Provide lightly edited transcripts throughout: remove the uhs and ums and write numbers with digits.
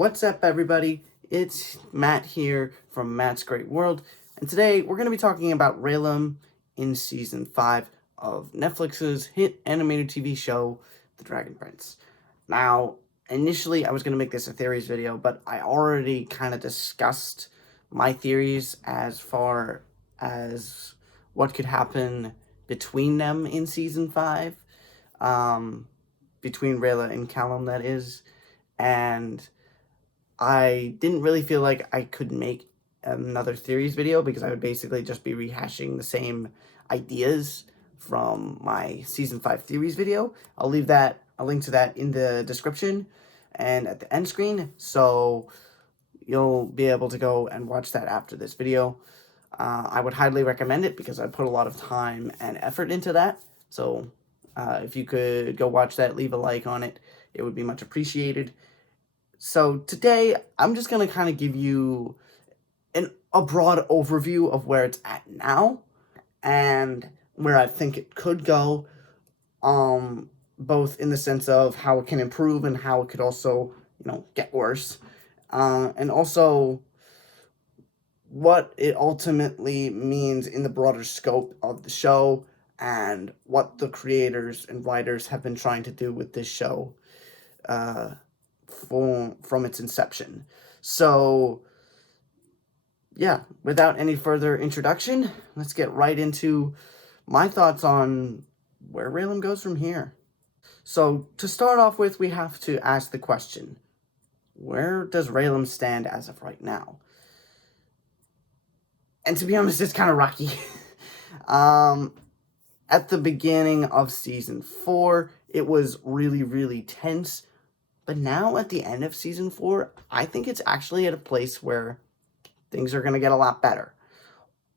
What's up, everybody? It's Matt here from Matt's Great World, and today we're going to be talking about Rayllum in Season 5 of Netflix's hit animated TV show, The Dragon Prince. Now, initially I was going to make this a theories video, but I already kind of discussed my theories as far as what could happen between them in Season 5, between Rayla and Callum, that is, and I didn't really feel like I could make another theories video because I would basically just be rehashing the same ideas from my season 5 theories video. I'll leave a link to that in the description and at the end screen, so you'll be able to go and watch that after this video. I would highly recommend it because I put a lot of time and effort into that, so if you could go watch that, leave a like on it, it would be much appreciated. So today, I'm just going to kind of give you a broad overview of where it's at now and where I think it could go, both in the sense of how it can improve and how it could also, get worse, and also what it ultimately means in the broader scope of the show and what the creators and writers have been trying to do with this show from its inception. So, yeah, without any further introduction, let's get right into my thoughts on where Rayllum goes from here. So, to start off with, we have to ask the question, where does Rayllum stand as of right now? And to be honest, it's kind of rocky. At the beginning of Season 4, it was really, really tense. But now, at the end of Season 4, I think it's actually at a place where things are going to get a lot better.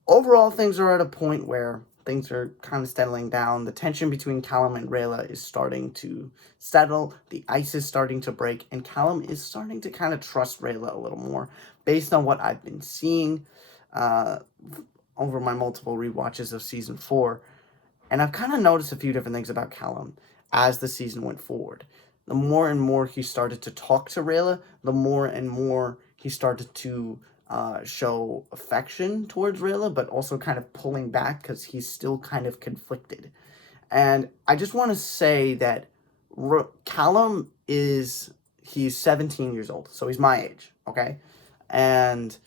Overall, things are at a point where things are kind of settling down. The tension between Callum and Rayla is starting to settle. The ice is starting to break. And Callum is starting to kind of trust Rayla a little more based on what I've been seeing over my multiple rewatches of Season 4. And I've kind of noticed a few different things about Callum as the season went forward. The more and more he started to talk to Rayla, the more and more he started to show affection towards Rayla, but also kind of pulling back because he's still kind of conflicted. And I just want to say that Callum he's 17 years old, so he's my age, okay? And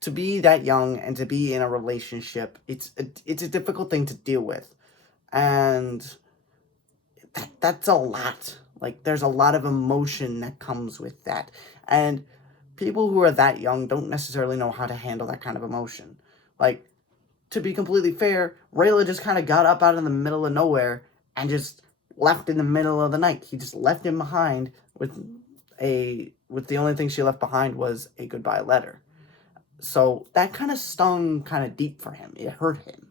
to be that young and to be in a relationship, it's a difficult thing to deal with. And that's a lot. Like, there's a lot of emotion that comes with that. And people who are that young don't necessarily know how to handle that kind of emotion. Like, to be completely fair, Rayla just kind of got up out in the middle of nowhere and just left in the middle of the night. He just left him behind with the only thing she left behind was a goodbye letter. So that kind of stung kind of deep for him. It hurt him.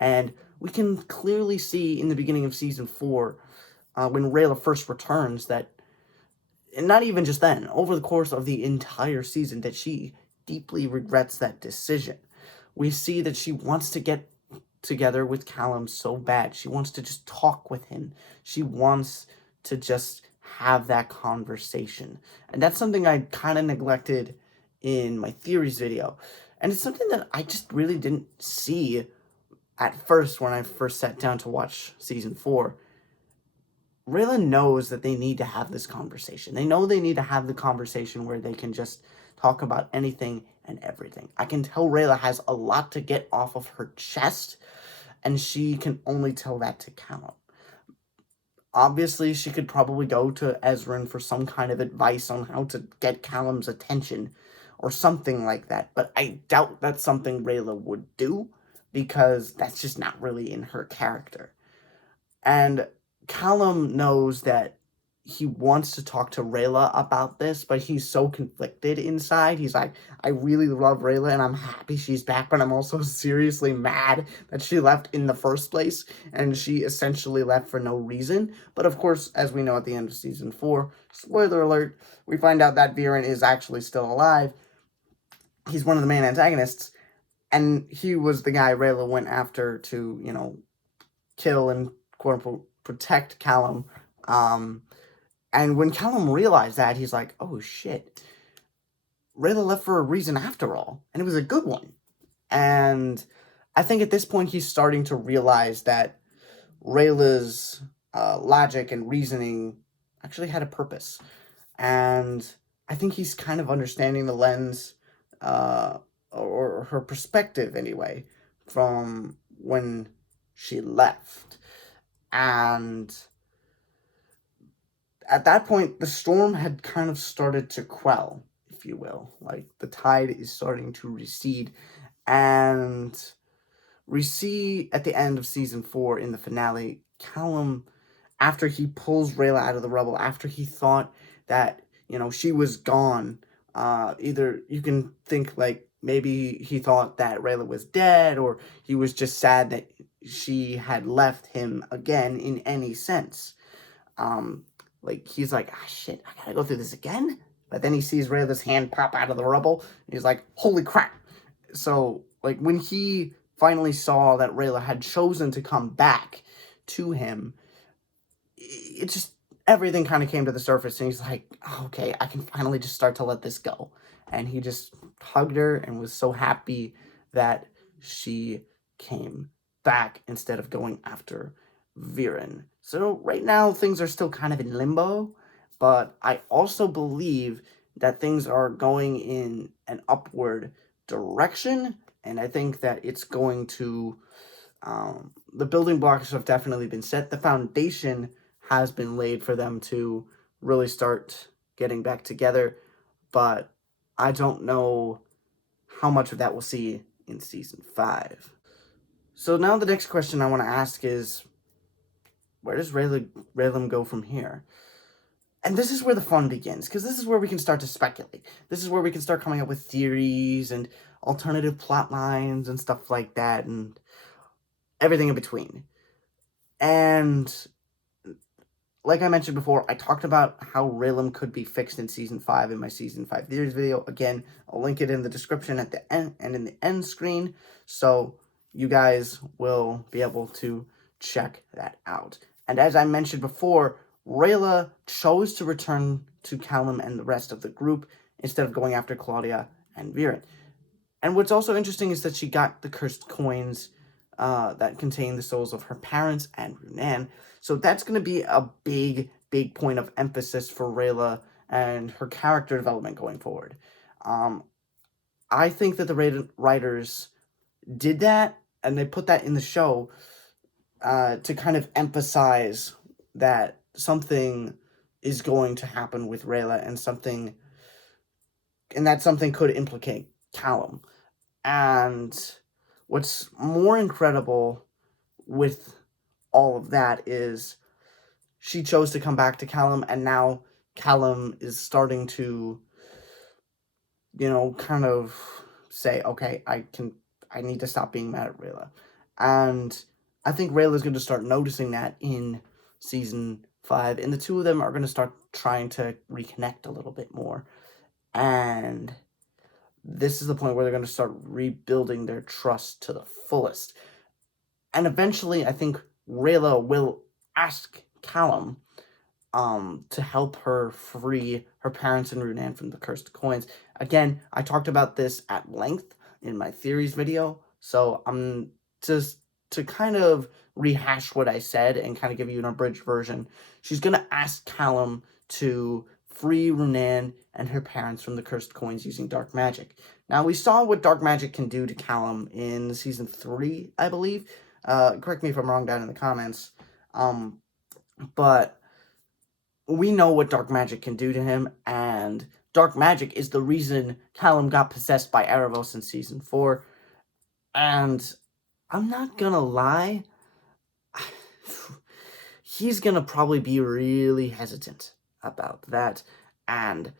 And we can clearly see in the beginning of Season 4, when Rayla first returns, that, and not even just then, over the course of the entire season, that she deeply regrets that decision. We see that she wants to get together with Callum so bad. She wants to just talk with him. She wants to just have that conversation. And that's something I kind of neglected in my theories video. And it's something that I just really didn't see at first when I first sat down to watch Season 4. Rayla knows that they need to have this conversation. They know they need to have the conversation where they can just talk about anything and everything. I can tell Rayla has a lot to get off of her chest, and she can only tell that to Callum. Obviously, she could probably go to Ezrin for some kind of advice on how to get Callum's attention or something like that, but I doubt that's something Rayla would do because that's just not really in her character. And Callum knows that he wants to talk to Rayla about this, but he's so conflicted inside. He's like, I really love Rayla and I'm happy she's back, but I'm also seriously mad that she left in the first place, and she essentially left for no reason. But of course, as we know at the end of Season 4, spoiler alert, we find out that Viren is actually still alive. He's one of the main antagonists, and he was the guy Rayla went after to, kill and quote-unquote protect Callum And when Callum realized that, he's like, oh shit, Rayla left for a reason after all, and it was a good one. And I think at this point he's starting to realize that Rayla's logic and reasoning actually had a purpose. And I think he's kind of understanding the lens, uh, or her perspective anyway, from when she left. And at that point, the storm had kind of started to quell, if you will. Like, the tide is starting to recede. And we see at the end of season 4 in the finale, Callum, after he pulls Rayla out of the rubble, after he thought that, she was gone, either you can think like maybe he thought that Rayla was dead, or he was just sad that she had left him again in any sense. Um, like, he's like, ah, shit, I gotta go through this again? But then he sees Rayla's hand pop out of the rubble, and he's like, holy crap. So, like, when he finally saw that Rayla had chosen to come back to him, it just, everything kind of came to the surface, and he's like, oh, okay, I can finally just start to let this go. And he just hugged her and was so happy that she came back instead of going after Viren. So right now things are still kind of in limbo, but I also believe that things are going in an upward direction, and I think that it's going to, the building blocks have definitely been set. The foundation has been laid for them to really start getting back together, but I don't know how much of that we'll see in season 5. So now the next question I want to ask is, where does Rayllum go from here? And this is where the fun begins, because this is where we can start to speculate. This is where we can start coming up with theories and alternative plot lines and stuff like that, and everything in between. And like I mentioned before, I talked about how Rayllum could be fixed in Season 5 in my Season 5 theories video. Again, I'll link it in the description at the end and in the end screen, so you guys will be able to check that out. And as I mentioned before, Rayla chose to return to Callum and the rest of the group instead of going after Claudia and Viren. And what's also interesting is that she got the cursed coins that contain the souls of her parents and Runan. So that's going to be a big, big point of emphasis for Rayla and her character development going forward. I think that the writers did that, and they put that in the show to kind of emphasize that something is going to happen with Rayla, and that something could implicate Callum. And what's more incredible with all of that is she chose to come back to Callum, and now Callum is starting to, kind of say, okay, I need to stop being mad at Rayla. And I think Rayla's going to start noticing that in season 5, and the two of them are going to start trying to reconnect a little bit more. And this is the point where they're going to start rebuilding their trust to the fullest. And eventually, I think Rayla will ask Callum to help her free her parents and Runan from the cursed coins. Again, I talked about this at length in my theories video, so I'm just to kind of rehash what I said and kind of give you an abridged version. She's going to ask Callum to free Runan and her parents from the cursed coins using dark magic. Now, we saw what dark magic can do to Callum in season 3, I believe. Correct me if I'm wrong down in the comments. But we know what dark magic can do to him, and dark magic is the reason Callum got possessed by Erebos in season 4. And I'm not gonna lie, he's gonna probably be really hesitant about that. And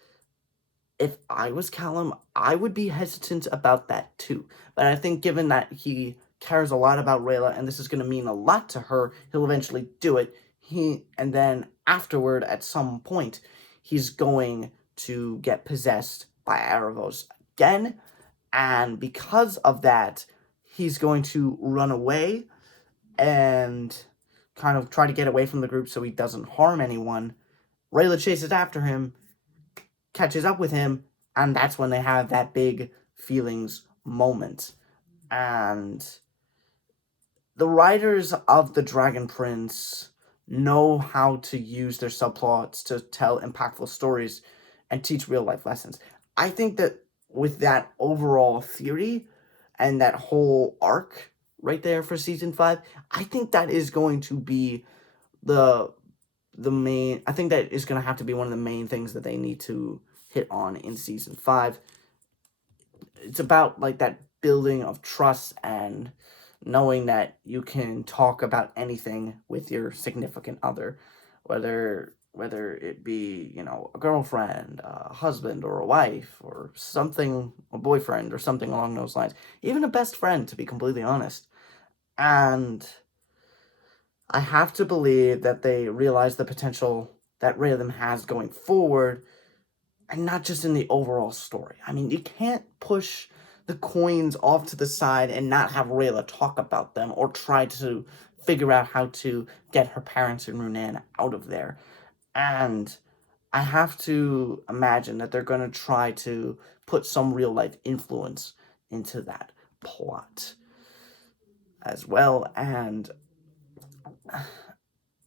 if I was Callum, I would be hesitant about that too. But I think given that he cares a lot about Rayla, and this is going to mean a lot to her, he'll eventually do it. And then afterward, at some point, he's going to get possessed by Erebos again. And because of that, he's going to run away and kind of try to get away from the group so he doesn't harm anyone. Rayla chases after him, catches up with him, and that's when they have that big feelings moment. And the writers of The Dragon Prince know how to use their subplots to tell impactful stories and teach real life lessons. I think that with that overall theory and that whole arc right there for season 5, I think that is going to be the main, I think that is going to have to be one of the main things that they need to hit on in season 5. It's about like that building of trust and knowing that you can talk about anything with your significant other, whether it be, a girlfriend, a husband, or a wife, or something, a boyfriend, or something along those lines, even a best friend, to be completely honest. And I have to believe that they realize the potential that Rayllum has going forward, and not just in the overall story. I mean, you can't push the coins off to the side and not have Rayla talk about them or try to figure out how to get her parents and Runan out of there. And I have to imagine that they're going to try to put some real life influence into that plot as well. And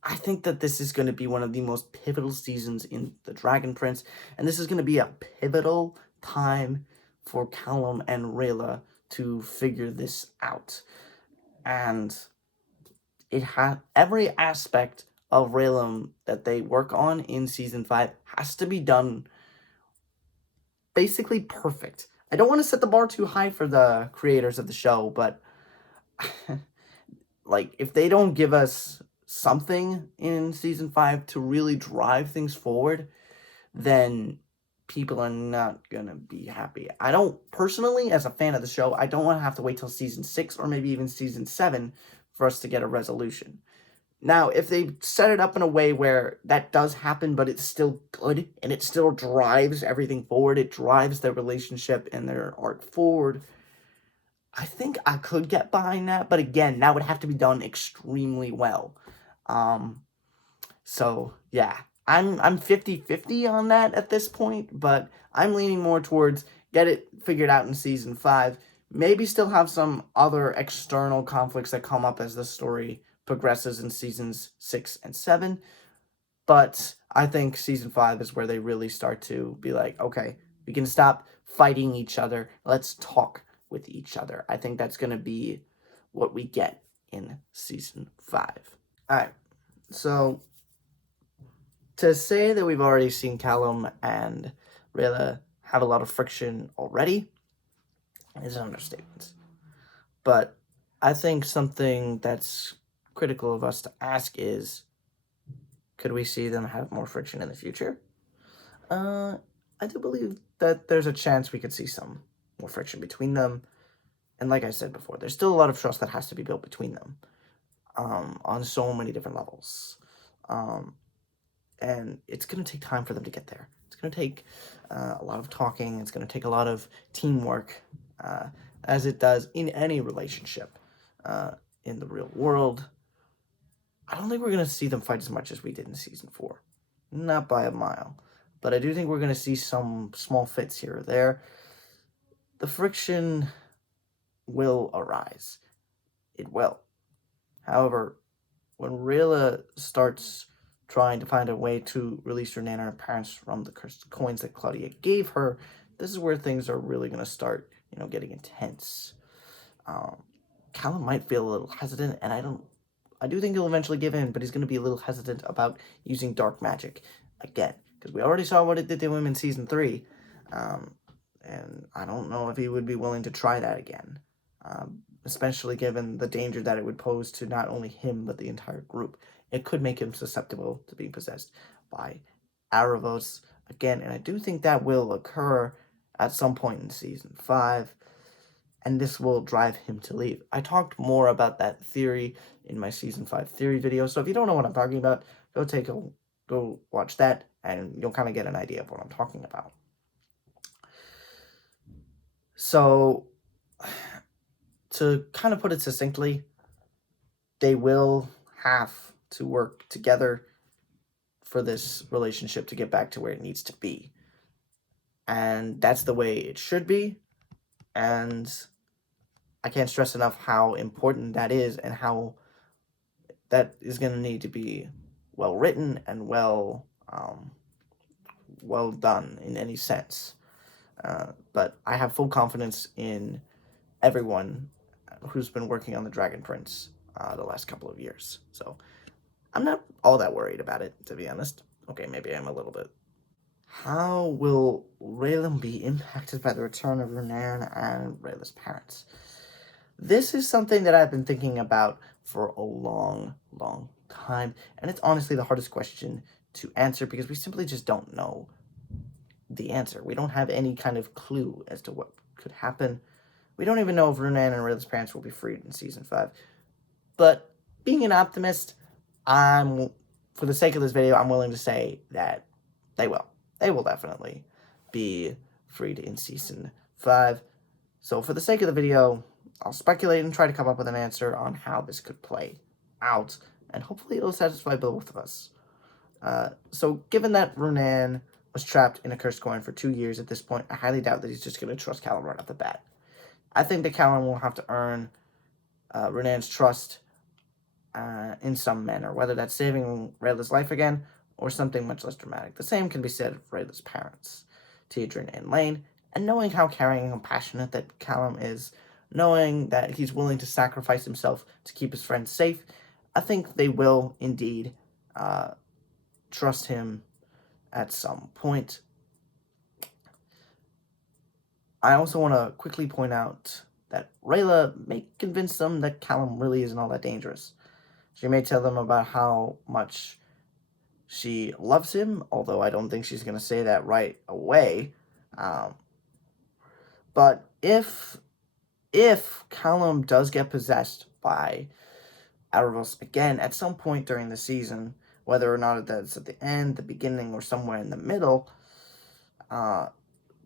I think that this is going to be one of the most pivotal seasons in The Dragon Prince, and this is going to be a pivotal time for Callum and Rayla to figure this out. And it every aspect of Rayllum that they work on in season 5 has to be done basically perfect. I don't want to set the bar too high for the creators of the show, but like, if they don't give us something in season 5 to really drive things forward, then people are not gonna be happy. I don't personally, as a fan of the show, I don't want to have to wait till season 6 or maybe even season 7 for us to get a resolution. Now, if they set it up in a way where that does happen, but it's still good and it still drives everything forward, it drives their relationship and their arc forward, I think I could get behind that, but again, that would have to be done extremely well. So yeah, I'm 50-50 on that at this point, but I'm leaning more towards get it figured out in season 5. Maybe still have some other external conflicts that come up as the story progresses in seasons 6 and 7. But I think season 5 is where they really start to be like, okay, we can stop fighting each other. Let's talk with each other. I think that's going to be what we get in season 5. All right. So to say that we've already seen Callum and Rayla have a lot of friction already is an understatement. But I think something that's critical of us to ask is, could we see them have more friction in the future? I do believe that there's a chance we could see some more friction between them. And like I said before, there's still a lot of trust that has to be built between them on so many different levels. And it's going to take time for them to get there. It's going to take a lot of talking. It's going to take a lot of teamwork, as it does in any relationship in the real world. I don't think we're going to see them fight as much as we did in season 4. Not by a mile. But I do think we're going to see some small fits here or there. The friction will arise. It will. However, when Rayla starts trying to find a way to release her Nana and her parents from the cursed coins that Claudia gave her, this is where things are really going to start, getting intense. Callum might feel a little hesitant, and I do think he'll eventually give in, but he's going to be a little hesitant about using dark magic again, because we already saw what it did to him in season 3, and I don't know if he would be willing to try that again, especially given the danger that it would pose to not only him, but the entire group. It could make him susceptible to being possessed by Aravos again, and I do think that will occur at some point in season 5, and this will drive him to leave. I talked more about that theory in my season 5 theory video, so if you don't know what I'm talking about, go watch that, and you'll kind of get an idea of what I'm talking about. So, to kind of put it succinctly, they will have to work together for this relationship to get back to where it needs to be. And that's the way it should be. And I can't stress enough how important that is and how that is going to need to be well written and well done in any sense. But I have full confidence in everyone who's been working on the Dragon Prince the last couple of years. So I'm not all that worried about it, to be honest. Okay, maybe I'm a little bit. How will Rayllum be impacted by the return of Renan and Rayla's parents? This is something that I've been thinking about for a long, long time, and it's honestly the hardest question to answer because we simply just don't know the answer. We don't have any kind of clue as to what could happen. We don't even know if Renan and Rayla's parents will be freed in season 5. But being an optimist, for the sake of this video, I'm willing to say that they will. They will definitely be freed in season 5. So for the sake of the video, I'll speculate and try to come up with an answer on how this could play out, and hopefully it'll satisfy both of us. So given that Renan was trapped in a cursed coin for 2 years at this point, I highly doubt that he's just going to trust Callum right off the bat. I think that Callum will have to earn Renan's trust in some manner, whether that's saving Rayla's life again or something much less dramatic. The same can be said of Rayla's parents, Tidrin and Lane, and knowing how caring and compassionate that Callum is, knowing that he's willing to sacrifice himself to keep his friends safe, I think they will indeed trust him at some point. I also want to quickly point out that Rayla may convince them that Callum really isn't all that dangerous. She may tell them about how much she loves him, although I don't think she's going to say that right away. But if Callum does get possessed by Erebos again at some point during the season, whether or not that's at the end, the beginning, or somewhere in the middle,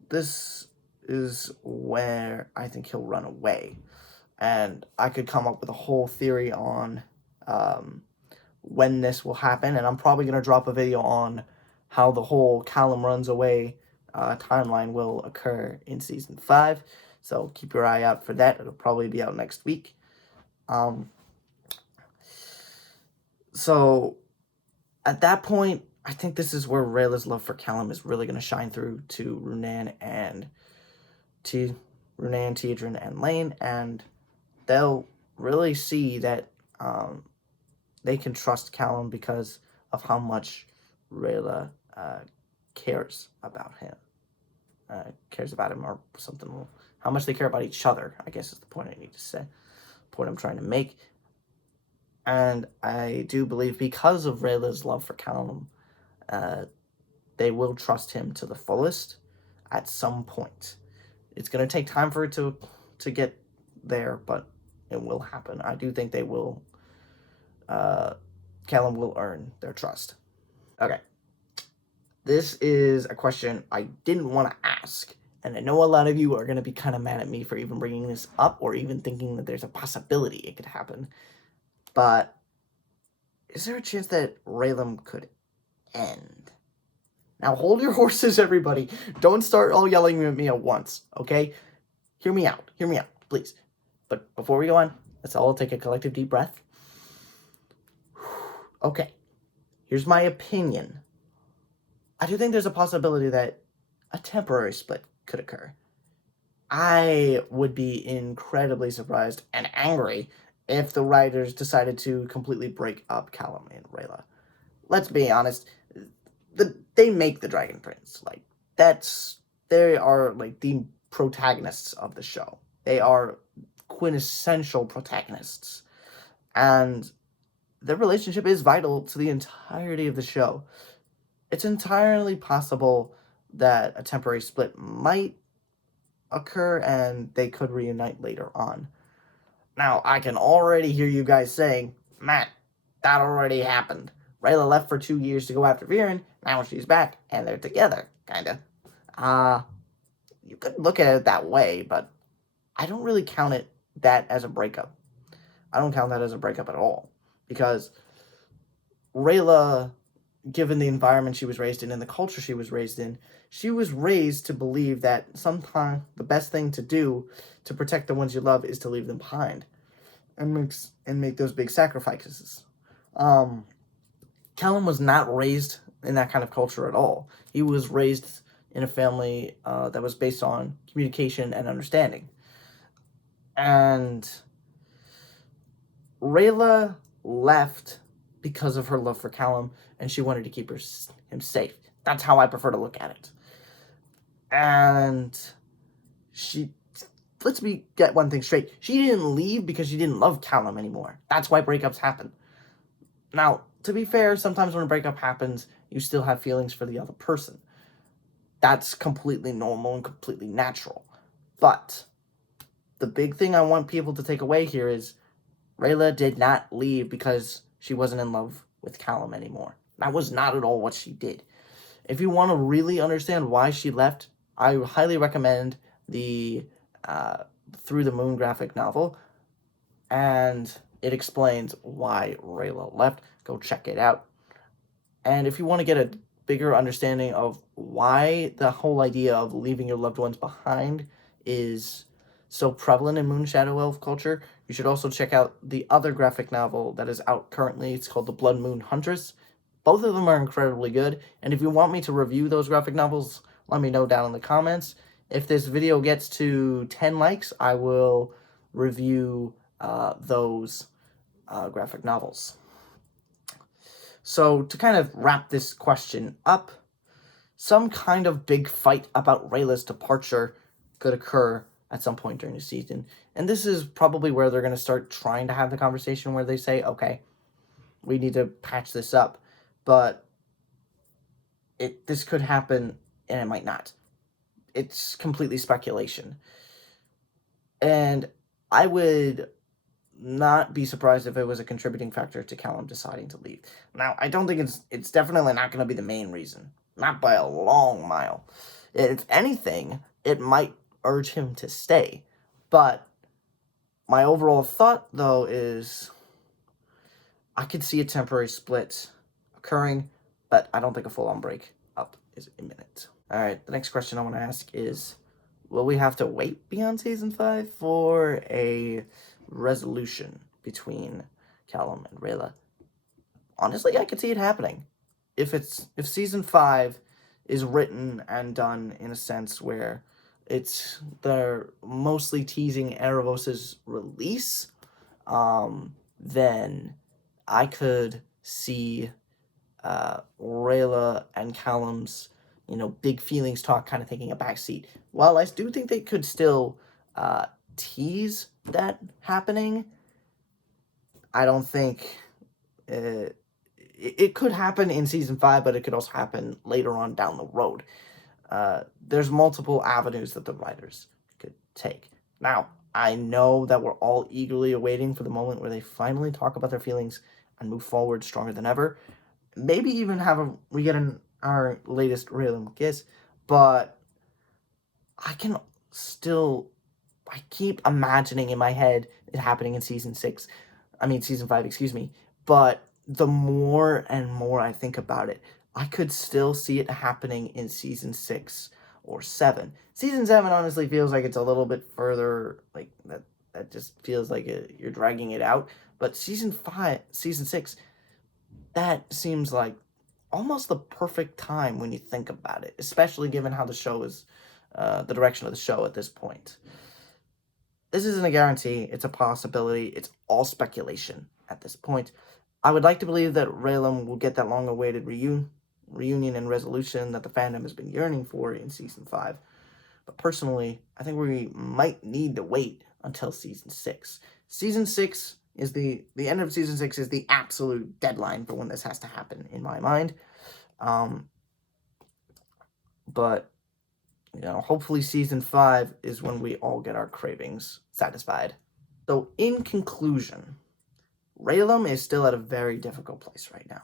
this is where I think he'll run away. And I could come up with a whole theory on when this will happen, and I'm probably going to drop a video on how the whole Callum runs away timeline will occur in season 5. So keep your eye out for that. It'll probably be out next week. So at that point, I think this is where Rayla's love for Callum is really going to shine through to Renan, Tidrin, and Lane, and they'll really see that they can trust Callum because of how much Rayla cares about him. Or something. How much they care about each other, I guess, is the point I need to say. Point I'm trying to make. And I do believe because of Rayla's love for Callum, they will trust him to the fullest at some point. It's going to take time for it to get there, but it will happen. I do think they will. Callum will earn their trust. Okay. This is a question I didn't want to ask, and I know a lot of you are going to be kind of mad at me for even bringing this up or even thinking that there's a possibility it could happen. But is there a chance that Rayllum could end? Now hold your horses, everybody. Don't start all yelling at me at once, okay? Hear me out, please. But before we go on, let's all take a collective deep breath. Okay, here's my opinion. I do think there's a possibility that a temporary split could occur. I would be incredibly surprised and angry if the writers decided to completely break up Callum and Rayla. Let's be honest, they make the Dragon Prince. They are like the protagonists of the show. They are quintessential protagonists. And their relationship is vital to the entirety of the show. It's entirely possible that a temporary split might occur and they could reunite later on. Now, I can already hear you guys saying, Matt, that already happened. Rayla left for 2 years to go after Viren, now she's back, and they're together, kinda. You could look at it that way, but I don't really count that as a breakup. I don't count that as a breakup at all, because Rayla given the environment she was raised in and the culture she was raised to believe that sometimes the best thing to do to protect the ones you love is to leave them behind and make those big sacrifices. Callum was not raised in that kind of culture at all. He was raised in a family that was based on communication and understanding. And Rayla left because of her love for Callum, and she wanted to keep him safe. That's how I prefer to look at it. And let's get one thing straight. She didn't leave because she didn't love Callum anymore. That's why breakups happen. Now, to be fair, sometimes when a breakup happens, you still have feelings for the other person. That's completely normal and completely natural. But the big thing I want people to take away here is Rayla did not leave because she wasn't in love with Callum anymore. That was not at all what she did. If you want to really understand why she left, I highly recommend the Through the Moon graphic novel, and it explains why Rayla left. Go check it out. And if you want to get a bigger understanding of why the whole idea of leaving your loved ones behind is so prevalent in Moon Shadow Elf culture, you should also check out the other graphic novel that is out currently. It's called The Blood Moon Huntress. Both of them are incredibly good, and if you want me to review those graphic novels, let me know down in the comments. If this video gets to 10 likes, I will review those graphic novels. So to kind of wrap this question up, some kind of big fight about Rayla's departure could occur at some point during the season. And this is probably where they're going to start trying to have the conversation where they say, okay, we need to patch this up. But this could happen and it might not. It's completely speculation. And I would not be surprised if it was a contributing factor to Callum deciding to leave. Now, I don't think it's definitely not going to be the main reason. Not by a long mile. If anything, it might urge him to stay. But my overall thought, though, is I could see a temporary split occurring, but I don't think a full-on break up is imminent. All right, the next question I want to ask is, will we have to wait beyond Season 5 for a resolution between Callum and Rayla? Honestly, I could see it happening. If Season 5 is written and done in a sense where they're mostly teasing Erebos' release, then I could see Rayla and Callum's, big feelings talk kind of taking a backseat. While I do think they could still tease that happening, I don't think it could happen in Season 5, but it could also happen later on down the road. There's multiple avenues that the writers could take. Now, I know that we're all eagerly awaiting for the moment where they finally talk about their feelings and move forward stronger than ever. Maybe even we get our latest Rayllum kiss, but I keep imagining in my head it happening in Season 5, excuse me. But the more and more I think about it, I could still see it happening in Season 6 or 7. Season 7 honestly feels like it's a little bit further, like that just feels like you're dragging it out. But Season 6, that seems like almost the perfect time when you think about it, especially given how the show is, the direction of the show at this point. This isn't a guarantee, it's a possibility, it's all speculation at this point. I would like to believe that Rayllum will get that long-awaited reunion and resolution that the fandom has been yearning for in Season 5. But personally, I think we might need to wait until Season 6. Season 6 is the end of Season 6 is the absolute deadline for when this has to happen, in my mind. But, hopefully Season 5 is when we all get our cravings satisfied. So, in conclusion, Rayllum is still at a very difficult place right now.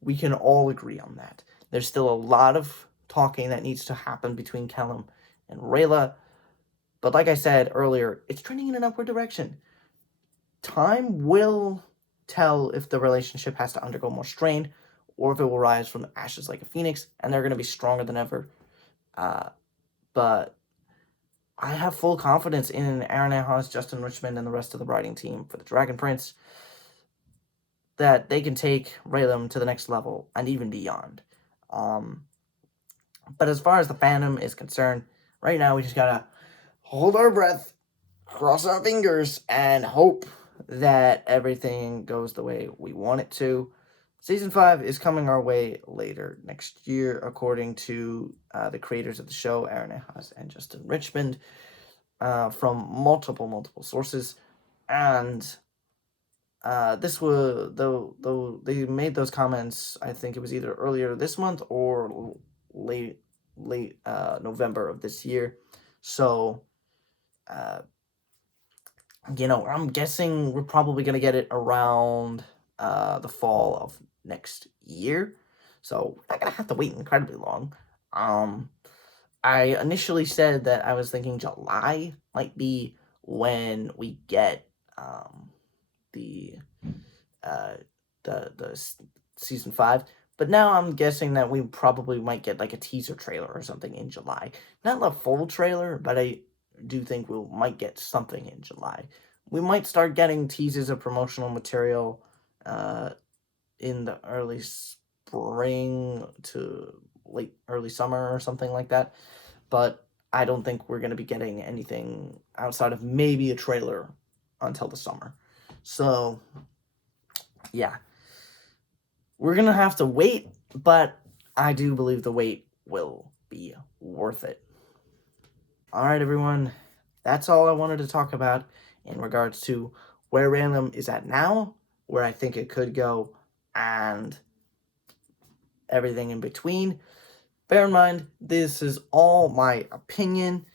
We can all agree on that. There's still a lot of talking that needs to happen between Callum and Rayla. But like I said earlier, it's trending in an upward direction. Time will tell if the relationship has to undergo more strain or if it will rise from the ashes like a phoenix, and they're going to be stronger than ever. But I have full confidence in Aaron Ahas, Justin Richmond, and the rest of the writing team for the Dragon Prince that they can take Rayllum to the next level and even beyond. But as far as the fandom is concerned, right now we just gotta hold our breath, cross our fingers, and hope that everything goes the way we want it to. Season 5 is coming our way later next year, according to the creators of the show, Aaron Ahas and Justin Richmond, from multiple sources. And this was, though they made those comments, I think it was either earlier this month or late November of this year. So, I'm guessing we're probably going to get it around the fall of next year. So we're not going to have to wait incredibly long. I initially said that I was thinking July might be when we get the season 5, but now I'm guessing that we probably might get like a teaser trailer or something in July. Not a full trailer, but I do think we might get something in July. We might start getting teases of promotional material in the early spring to late early summer or something like that, but I don't think we're going to be getting anything outside of maybe a trailer until the summer. So yeah, we're going to have to wait, but I do believe the wait will be worth it. All right, everyone, that's all I wanted to talk about in regards to where Rayllum is at now, where I think it could go, and everything in between. Bear in mind, this is all my opinion,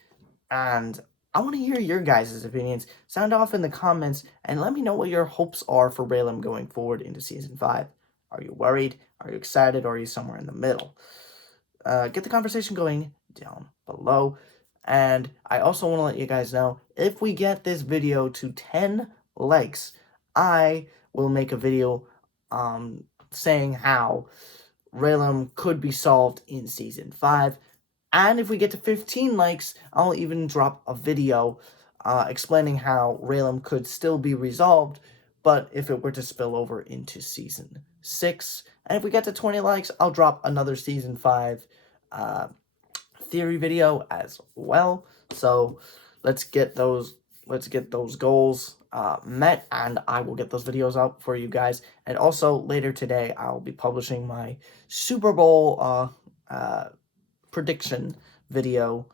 and I want to hear your guys' opinions. Sound off in the comments, and let me know what your hopes are for Rayllum going forward into Season 5. Are you worried? Are you excited? Or are you somewhere in the middle? Get the conversation going down below. And I also want to let you guys know, if we get this video to 10 likes, I will make a video saying how Rayllum could be solved in Season 5. And if we get to 15 likes, I'll even drop a video explaining how Rayllum could still be resolved, but if it were to spill over into Season 6. And if we get to 20 likes, I'll drop another Season 5 theory video as well. So let's get those goals met, and I will get those videos out for you guys. And also later today, I'll be publishing my Super Bowl prediction video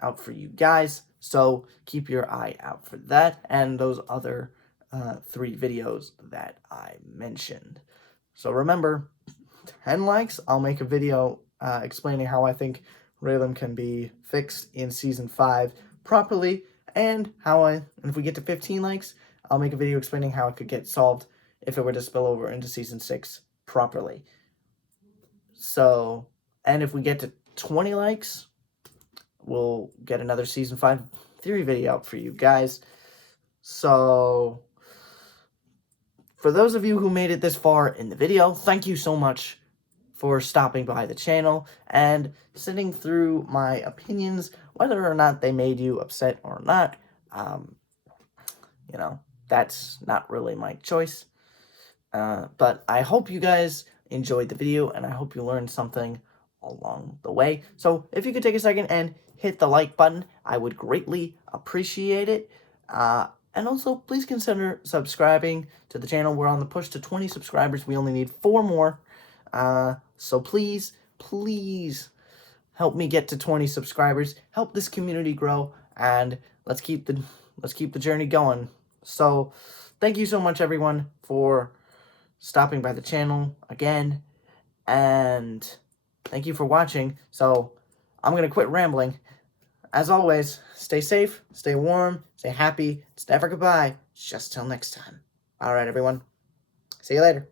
out for you guys. So keep your eye out for that and those other 3 videos that I mentioned. So remember, 10 likes, I'll make a video explaining how I think Rayllum can be fixed in Season 5 properly, and if we get to 15 likes, I'll make a video explaining how it could get solved if it were to spill over into Season 6 properly. So, and if we get to 20 likes, we'll get another Season 5 theory video out for you guys. So, for those of you who made it this far in the video, thank you so much for stopping by the channel and sitting through my opinions, whether or not they made you upset or not. That's not really my choice. But I hope you guys enjoyed the video, and I hope you learned something along the way. So if you could take a second and hit the like button, I would greatly appreciate it. And also, please consider subscribing to the channel. We're on the push to 20 subscribers. We only need 4 more. So please help me get to 20 subscribers. Help this community grow, and let's keep the journey going. So thank you so much, everyone, for stopping by the channel again, and thank you for watching. So I'm gonna quit rambling. As always, stay safe, stay warm, stay happy. It's never goodbye. Just till next time. All right, everyone. See you later.